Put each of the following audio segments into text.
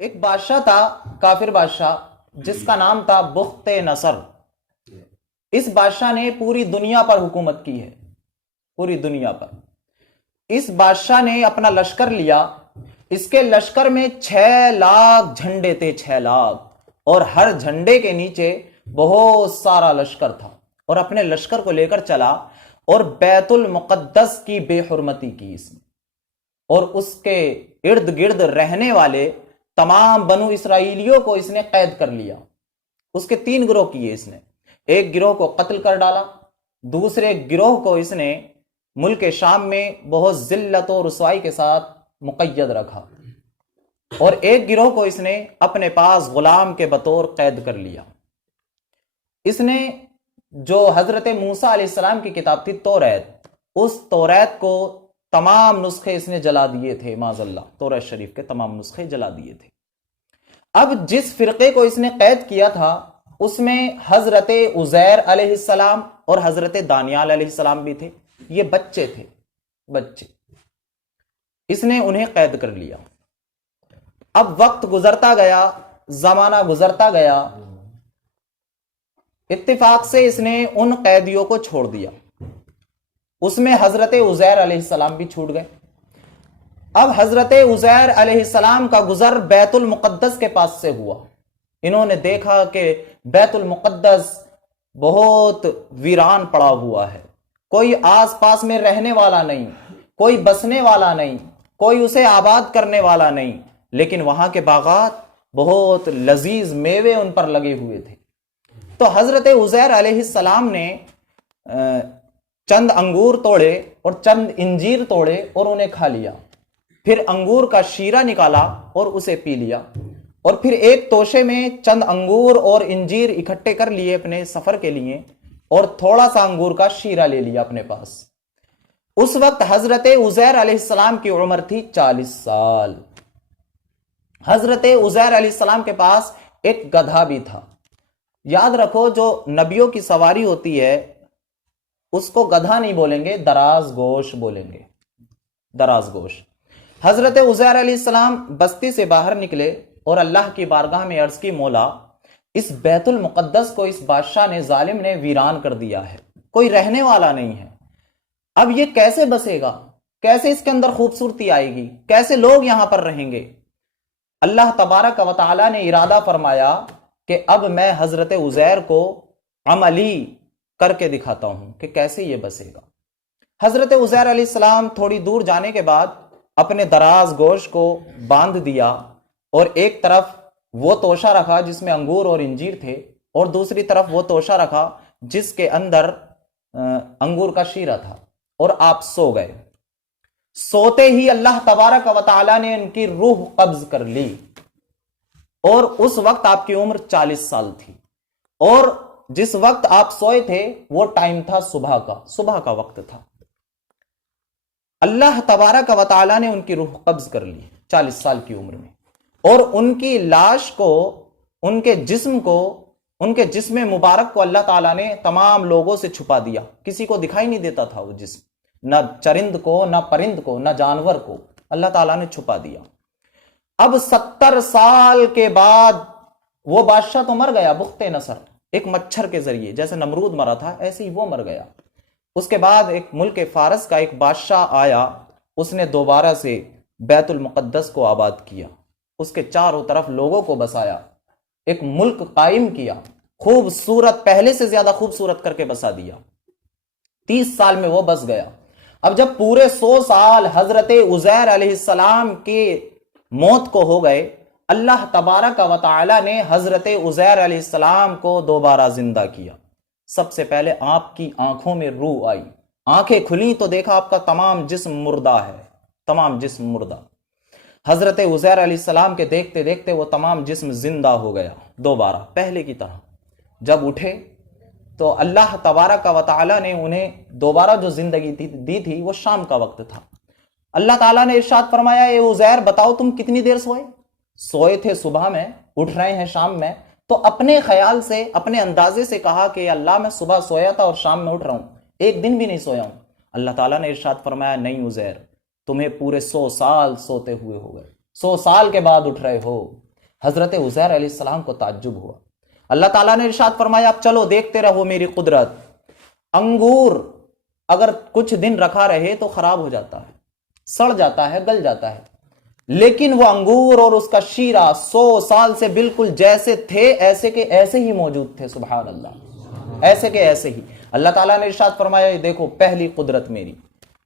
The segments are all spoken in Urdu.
ایک بادشاہ تھا، کافر بادشاہ، جس کا نام تھا بخت نصر۔ اس بادشاہ نے پوری دنیا پر حکومت کی ہے، پوری دنیا پر۔ اس بادشاہ نے اپنا لشکر لیا، اس کے لشکر میں 6 لاکھ جھنڈے تھے، 6 لاکھ، اور ہر جھنڈے کے نیچے بہت سارا لشکر تھا، اور اپنے لشکر کو لے کر چلا اور بیت المقدس کی بے حرمتی کی اس نے، اور اس کے ارد گرد رہنے والے تمام بنو اسرائیلیوں کو اس نے قید کر لیا۔ اس کے 3 گروہ کیے اس نے، ایک گروہ کو قتل کر ڈالا، دوسرے گروہ کو اس نے ملک شام میں بہت ذلت و رسوائی کے ساتھ مقید رکھا، اور ایک گروہ کو اس نے اپنے پاس غلام کے بطور قید کر لیا۔ اس نے جو حضرت موسیٰ علیہ السلام کی کتاب تھی توریت، اس توریت کو تمام نسخے اس نے جلا دیے تھے، معاذ اللہ، توریت شریف کے تمام نسخے جلا دیے تھے۔ اب جس فرقے کو اس نے قید کیا تھا اس میں حضرت عزیر علیہ السلام اور حضرت دانیال علیہ السلام بھی تھے، یہ بچے تھے، بچے۔ اس نے انہیں قید کر لیا۔ اب وقت گزرتا گیا، زمانہ گزرتا گیا، اتفاق سے اس نے ان قیدیوں کو چھوڑ دیا، اس میں حضرت عزیر علیہ السلام بھی چھوٹ گئے۔ اب حضرت عزیر علیہ السلام کا گزر بیت المقدس کے پاس سے ہوا۔ انہوں نے دیکھا کہ بیت المقدس بہت ویران پڑا ہوا ہے، کوئی آس پاس میں رہنے والا نہیں، کوئی بسنے والا نہیں، کوئی اسے آباد کرنے والا نہیں، لیکن وہاں کے باغات بہت لذیذ میوے ان پر لگے ہوئے تھے۔ تو حضرت عزیر علیہ السلام نے چند انگور توڑے اور چند انجیر توڑے اور انہیں کھا لیا، پھر انگور کا شیرہ نکالا اور اسے پی لیا، اور پھر ایک توشے میں چند انگور اور انجیر اکٹھے کر لیے اپنے سفر کے لیے، اور تھوڑا سا انگور کا شیرہ لے لیا اپنے پاس۔ اس وقت حضرت عزیر علیہ السلام کی عمر تھی 40 سال۔ حضرت عزیر علیہ السلام کے پاس ایک گدھا بھی تھا۔ یاد رکھو، جو نبیوں کی سواری ہوتی ہے اس کو گدھا نہیں بولیں گے، دراز گوش بولیں گے، دراز گوش۔ حضرت عزیر علیہ السلام بستی سے باہر نکلے اور اللہ کی بارگاہ میں عرض کی، مولا، اس بیت المقدس کو اس بادشاہ نے، ظالم نے ویران کر دیا ہے، کوئی رہنے والا نہیں ہے، اب یہ کیسے بسے گا، کیسے اس کے اندر خوبصورتی آئے گی، کیسے لوگ یہاں پر رہیں گے؟ اللہ تبارک و تعالی نے ارادہ فرمایا کہ اب میں حضرت عزیر کو عملی کر کے دکھاتا ہوں کہ کیسے یہ بسے گا۔ حضرت عزیر علیہ السلام تھوڑی دور جانے کے بعد اپنے دراز گوش کو باندھ دیا، اور ایک طرف وہ توشہ رکھا جس میں انگور اور انجیر تھے، اور دوسری طرف وہ توشہ رکھا جس کے اندر انگور کا شیرہ تھا، اور آپ سو گئے۔ سوتے ہی اللہ تبارک و تعالی نے ان کی روح قبض کر لی، اور اس وقت آپ کی عمر 40 سال تھی، اور جس وقت آپ سوئے تھے وہ ٹائم تھا صبح کا وقت تھا۔ اللہ تبارک و تعالی نے ان کی روح قبض کر لی 40 سال کی عمر میں، اور ان کی لاش کو، ان کے جسم مبارک کو اللہ تعالیٰ نے تمام لوگوں سے چھپا دیا، کسی کو دکھائی نہیں دیتا تھا وہ جسم، نہ چرند کو، نہ پرند کو، نہ جانور کو، اللہ تعالیٰ نے چھپا دیا۔ اب 70 سال کے بعد وہ بادشاہ تو مر گیا، بخت نصر، ایک مچھر کے ذریعے، جیسے نمرود مرا تھا ایسے ہی وہ مر گیا۔ اس کے بعد ایک ملک فارس کا ایک بادشاہ آیا، اس نے دوبارہ سے بیت المقدس کو آباد کیا، اس کے چاروں طرف لوگوں کو بسایا، ایک ملک قائم کیا، خوبصورت، پہلے سے زیادہ خوبصورت کر کے بسا دیا۔ 30 سال میں وہ بس گیا۔ اب جب پورے 100 سال حضرت عزیر علیہ السلام کے موت کو ہو گئے، اللہ تبارک و تعالی نے حضرت عزیر علیہ السلام کو دوبارہ زندہ کیا۔ سب سے پہلے آپ کی آنکھوں میں روح آئی، آنکھیں کھلی تو دیکھا آپ کا تمام جسم مردہ ہے، تمام جسم مردہ۔ حضرت عزیر علیہ السلام کے دیکھتے دیکھتے وہ تمام جسم زندہ ہو گیا دوبارہ پہلے کی طرح۔ جب اٹھے تو اللہ تبارک و تعالی نے انہیں دوبارہ جو زندگی دی تھی وہ شام کا وقت تھا۔ اللہ تعالیٰ نے ارشاد فرمایا، اے عزیر بتاؤ تم کتنی دیر سوئے؟ سوئے تھے صبح میں، اٹھ رہے ہیں شام میں، تو اپنے خیال سے، اپنے اندازے سے کہا کہ اللہ میں صبح سویا تھا اور شام میں اٹھ رہا ہوں، ایک دن بھی نہیں سویا ہوں۔ اللہ تعالیٰ نے ارشاد فرمایا، نہیں عزیر، تمہیں پورے 100 سال سوتے ہوئے ہو گئے، 100 سال کے بعد اٹھ رہے ہو، حضرت عزیر علیہ السلام کو تعجب ہوا. اللہ تعالیٰ نے ارشاد فرمایا اب چلو دیکھتے رہو میری قدرت. انگور اگر کچھ دن رکھا رہے تو خراب ہو جاتا ہے, سڑ جاتا ہے, گل جاتا ہے, لیکن وہ انگور اور اس کا شیرہ 100 سال سے بالکل جیسے تھے ایسے کے ایسے ہی موجود تھے. سبحان اللہ, ایسے کے ایسے ہی. اللہ تعالیٰ نے ارشاد فرمایا یہ دیکھو پہلی قدرت میری.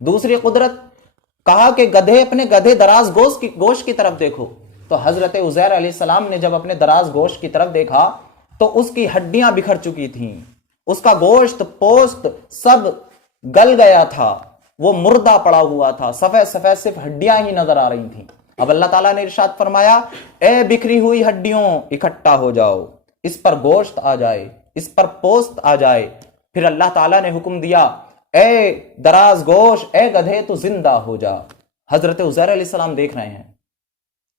دوسری قدرت کہا کہ گدھے اپنے گدھے دراز گوشت کی طرف دیکھو. تو حضرت عزیر علیہ السلام نے جب اپنے دراز گوشت کی طرف دیکھا تو اس کی ہڈیاں بکھر چکی تھیں, اس کا گوشت پوست سب گل گیا تھا, وہ مردہ پڑا ہوا تھا, سفید سفید صرف ہڈیاں ہی نظر آ رہی تھیں. اب اللہ تعالیٰ نے ارشاد فرمایا اے بکھری ہوئی ہڈیوں اکٹھا ہو جاؤ, اس پر گوشت آ جائے, اس پر پوست آ جائے. پھر اللہ تعالیٰ نے حکم دیا اے دراز گوشت, اے گدھے تو زندہ ہو جا. حضرت عزیر علیہ السلام دیکھ رہے ہیں,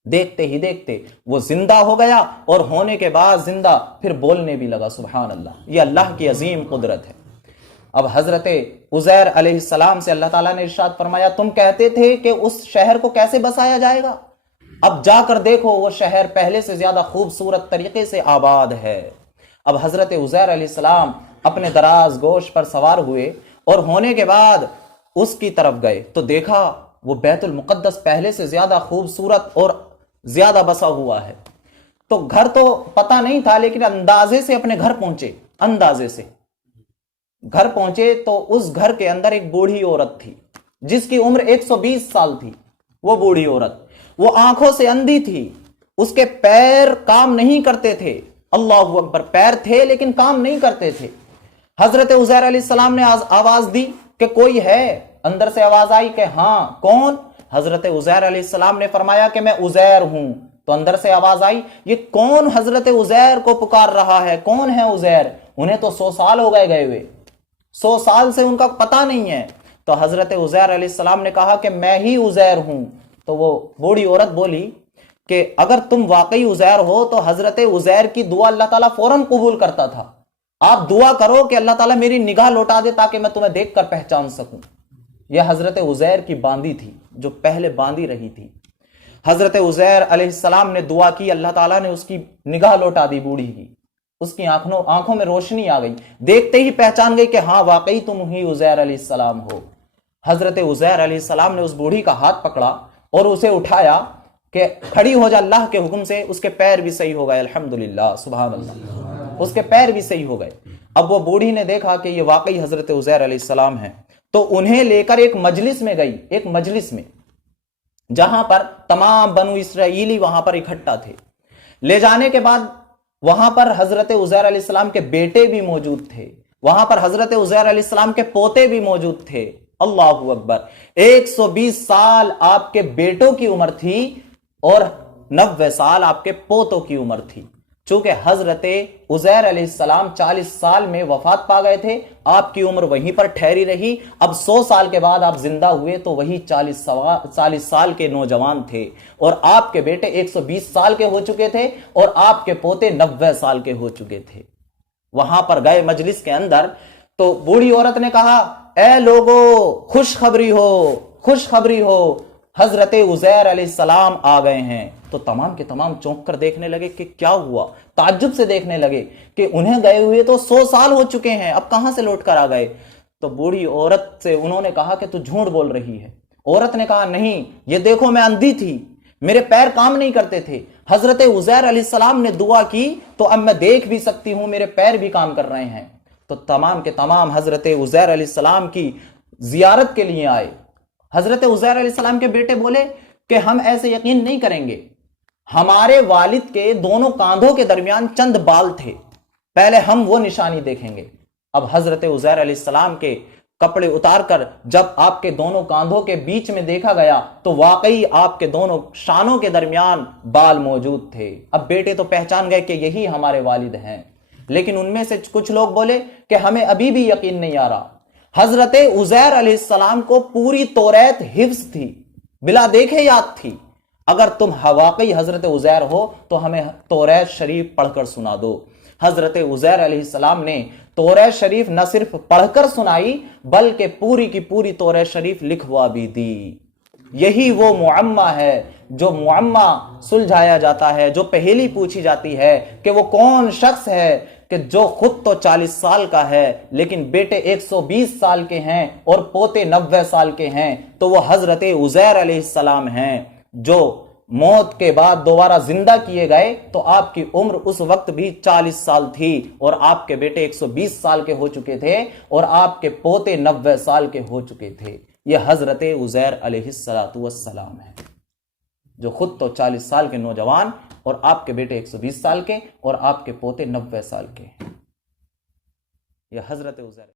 دیکھتے ہی دیکھتے وہ زندہ ہو گیا, اور ہونے کے بعد زندہ پھر بولنے بھی لگا. سبحان اللہ, یہ اللہ کی عظیم قدرت ہے. اب حضرت عزیر علیہ السلام سے اللہ تعالیٰ نے ارشاد فرمایا تم کہتے تھے کہ اس شہر کو کیسے بسایا جائے گا, اب جا کر دیکھو وہ شہر پہلے سے زیادہ خوبصورت طریقے سے آباد ہے. اب حضرت عزیر علیہ السلام اپنے دراز گوشت پر سوار ہوئے اور ہونے کے بعد اس کی طرف گئے تو دیکھا وہ بیت المقدس پہلے سے زیادہ خوبصورت اور زیادہ بسا ہوا ہے. تو گھر تو پتہ نہیں تھا, لیکن اندازے سے اپنے گھر پہنچے, اندازے سے گھر پہنچے تو اس گھر کے اندر ایک بوڑھی عورت تھی جس کی عمر 120 سال تھی. وہ بوڑھی عورت وہ آنکھوں سے اندھی تھی, اس کے پیر کام نہیں کرتے تھے. اللہ اکبر, پیر تھے لیکن کام نہیں کرتے تھے. حضرت عزیر علیہ السلام نے آواز دی کہ کوئی ہے, اندر سے آواز آئی کہ ہاں کون. حضرت عزیر علیہ السلام نے فرمایا کہ میں عزیر ہوں. تو اندر سے آواز آئی یہ کون حضرت عزیر کو پکار رہا ہے, کون ہے عزیر, انہیں تو 100 سال ہو گئے ہوئے, 100 سال سے ان کا پتہ نہیں ہے. تو حضرت عزیر علیہ السلام نے کہا کہ میں ہی عزیر ہوں. تو وہ بوڑھی عورت بولی کہ اگر تم واقعی عزیر ہو تو حضرت عزیر کی دعا اللہ تعالیٰ فوراً قبول کرتا تھا. آپ دعا کرو کہ اللہ تعالیٰ میری نگاہ لوٹا دے تاکہ میں تمہیں دیکھ کر پہچان سکوں. یہ حضرت عزیر کی باندی تھی جو پہلے باندی رہی تھی. حضرت عزیر علیہ السلام نے دعا کی, اللہ تعالیٰ نے اس کی نگاہ لوٹا دی بوڑھی کی, اس کی آنکھوں میں روشنی آ گئی, دیکھتے ہی پہچان گئی کہ ہاں واقعی تم ہی عزیر علیہ السلام ہو. حضرت عزیر علیہ السلام نے اس بوڑھی کا ہاتھ پکڑا اور اسے اٹھایا کہ کھڑی ہو جا. اللہ کے حکم سے اس کے پیر بھی صحیح ہو گئے, الحمدللہ, سبحان اللہ, اس کے پیر بھی صحیح ہو گئے. اب وہ بوڑھی نے دیکھا کہ یہ واقعی حضرت عزیر علیہ السلام ہیں تو انہیں لے کر ایک مجلس میں گئی, ایک مجلس میں جہاں پر تمام بنو اسرائیلی وہاں پر اکٹھا تھے. لے جانے کے بعد وہاں پر حضرت عزیر علیہ السلام کے بیٹے بھی موجود تھے, وہاں پر حضرت عزیر علیہ السلام کے پوتے بھی موجود تھے. اللہ اکبر, 120 سال آپ کے بیٹوں کی عمر تھی اور 90 سال آپ کے پوتوں کی عمر تھی. چونکہ حضرت عزیر علیہ السلام 40 سال میں وفات پا گئے تھے, آپ کی عمر وہیں پر ٹھہری رہی. اب 100 سال کے بعد آپ زندہ ہوئے تو وہی 40 سال کے نوجوان تھے, اور آپ کے بیٹے 120 سال کے ہو چکے تھے اور آپ کے پوتے 90 سال کے ہو چکے تھے. وہاں پر گئے مجلس کے اندر تو بوڑھی عورت نے کہا اے لوگو خوشخبری ہو, خوشخبری ہو, حضرت عزیر علیہ السلام آ گئے ہیں. تو تمام کے تمام چونک کر دیکھنے لگے کہ کیا ہوا, تعجب سے دیکھنے لگے کہ انہیں گئے ہوئے تو 100 سال ہو چکے ہیں, اب کہاں سے لوٹ کر آ گئے. تو بوڑھی عورت سے انہوں نے کہا کہ تو جھوٹ بول رہی ہے. عورت نے کہا نہیں, یہ دیکھو میں اندھی تھی, میرے پیر کام نہیں کرتے تھے, حضرت عزیر علیہ السلام نے دعا کی تو اب میں دیکھ بھی سکتی ہوں, میرے پیر بھی کام کر رہے ہیں. تو تمام کے تمام حضرت عزیر علیہ السلام کی زیارت کے لیے آئے. حضرت عزیر علیہ السلام کے بیٹے بولے کہ ہم ایسے یقین نہیں کریں گے, ہمارے والد کے دونوں کاندھوں کے درمیان چند بال تھے, پہلے ہم وہ نشانی دیکھیں گے. اب حضرت عزیر علیہ السلام کے کپڑے اتار کر جب آپ کے دونوں کاندھوں کے بیچ میں دیکھا گیا تو واقعی آپ کے دونوں شانوں کے درمیان بال موجود تھے. اب بیٹے تو پہچان گئے کہ یہی ہمارے والد ہیں, لیکن ان میں سے کچھ لوگ بولے کہ ہمیں ابھی بھی یقین نہیں آ رہا. حضرت عزیر علیہ السلام کو پوری توریت حفظ تھی, بلا دیکھے یاد تھی. اگر تم واقعی حضرت عزیر ہو تو ہمیں توریت شریف پڑھ کر سنا دو. حضرت عزیر علیہ السلام نے توریت شریف نہ صرف پڑھ کر سنائی بلکہ پوری کی پوری توریت شریف لکھوا بھی دی. یہی وہ معمہ ہے جو معمہ سلجھایا جاتا ہے، جو پہیلی پوچھی جاتی ہے کہ وہ کون شخص ہے کہ جو خود تو 40 سال کا ہے لیکن بیٹے 120 سال کے ہیں اور پوتے 90 سال کے ہیں، تو وہ حضرت عزیر علیہ السلام ہیں، جو موت کے بعد دوبارہ زندہ کیے گئے تو آپ کی عمر اس وقت بھی 40 سال تھی اور آپ کے بیٹے 120 سال کے ہو چکے تھے اور آپ کے پوتے 90 سال کے ہو چکے تھے۔ یہ حضرت عزیر علیہ السلام ہے، جو خود تو 40 سال کے نوجوان اور آپ کے بیٹے 120 سال کے اور آپ کے پوتے 90 سال کے ہیں۔ یہ حضرت عزیر